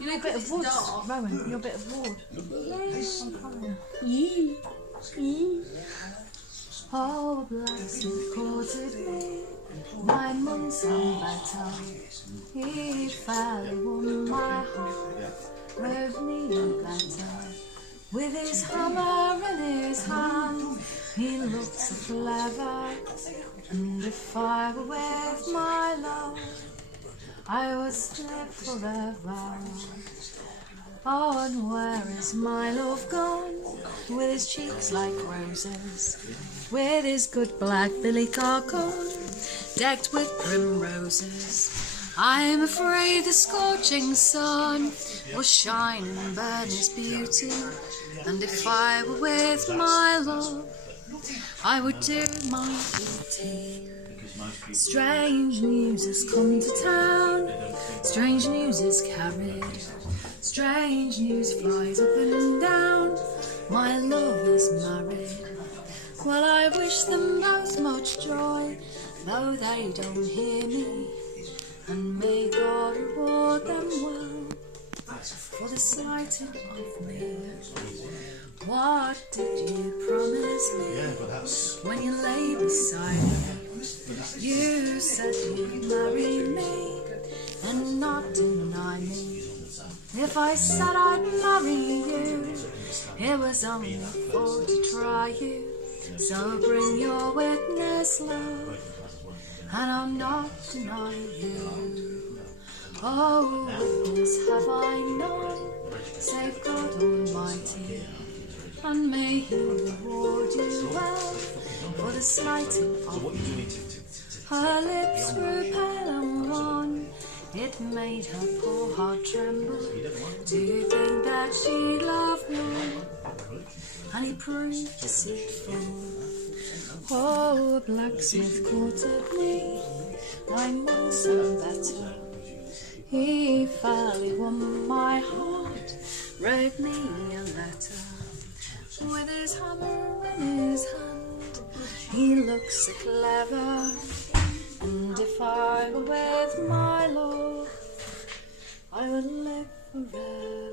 You know, A bit of wood, Rowan, you're a bit of wood. Oh, blacksmith courted me, my month's on better. He fell on my heart, rode me in better. With his hammer in his hand, he looked so clever. And if I were with my love, I would live forever. Oh, and where is my love gone? With his cheeks like roses, with his good black billy cock on, decked with primroses. I'm afraid the scorching sun will shine and burn his beauty. And if I were with my love, I would do my duty. Strange news has come to town, strange news is carried, strange news flies up and down, my love is married. Well, I wish them both much joy, though they don't hear me, and may God reward them well for the slighting of me. What did you promise me when you lay beside me? You said you'd marry me and not deny me. If I said I'd marry you, it was only for to try you. So bring your witness, love, and I'll not deny you. Oh, witness have I none, save God Almighty, and may He reward you well for the slighting of me. Her lips grew pale and wan, it made her poor heart tremble. Do you think that she loved me? And he proved deceitful. Oh, a blacksmith courted me, my months and better. He fairly won my heart, wrote me a letter. With his hammer in his hand, he looks so clever. And if I were with my love, I would live forever.